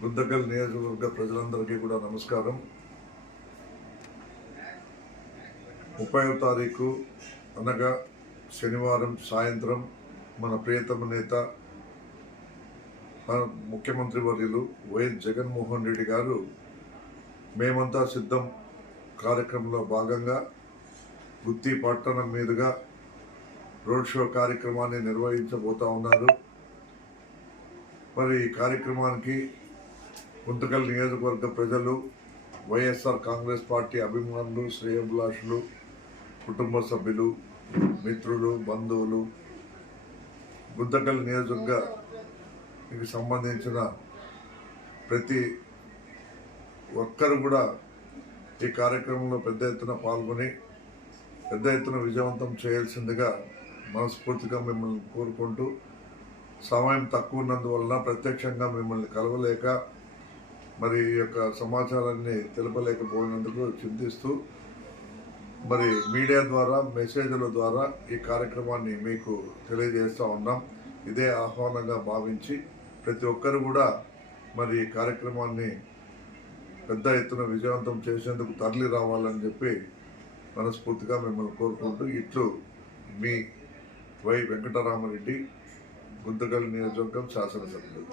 గుంతకల్ నియోజకవర్గ ప్రజలందరికీ కూడా నమస్కారం. ముప్పై తారీఖు అనగా శనివారం సాయంత్రం మన ప్రియతమ నేత మన ముఖ్యమంత్రి వర్యులు వైఎస్ జగన్మోహన్ రెడ్డి గారు మేమంతా సిద్ధం కార్యక్రమంలో భాగంగా గుత్తి పట్టణం మీదుగా రోడ్ షో కార్యక్రమాన్ని నిర్వహించబోతా ఉన్నారు. మరి ఈ కార్యక్రమానికి గుంతకల్ నియోజకవర్గ ప్రజలు వైఎస్ఆర్ కాంగ్రెస్ పార్టీ అభిమానులు శ్రేయభిలాషులు కుటుంబ సభ్యులు మిత్రులు బంధువులు. గుంతకల్ నియోజకవర్గకి సంబంధించిన ప్రతి ఒక్కరు కూడా ఈ కార్యక్రమంలో పెద్ద ఎత్తున పాల్గొని పెద్ద ఎత్తున విజయవంతం చేయాల్సిందిగా మనస్ఫూర్తిగా మిమ్మల్ని కోరుకుంటూ సమయం తక్కువ ఉన్నందువలన ప్రత్యక్షంగా మిమ్మల్ని కలవలేక మరి ఈ యొక్క సమాచారాన్ని తెలపలేకపోయినందుకు చింతిస్తూ మరి మీడియా ద్వారా మెసేజ్ల ద్వారా ఈ కార్యక్రమాన్ని మీకు తెలియజేస్తూ ఉన్నాం. ఇదే ఆహ్వానంగా భావించి ప్రతి ఒక్కరు కూడా మరి ఈ కార్యక్రమాన్ని పెద్ద ఎత్తున విజయవంతం చేసేందుకు తరలి రావాలని చెప్పి మనస్ఫూర్తిగా మిమ్మల్ని కోరుకుంటూ ఇట్లు మీ వై వెంకటరామరెడ్డి గుంతకల్ నియోజకవర్గం శాసనసభ్యులు.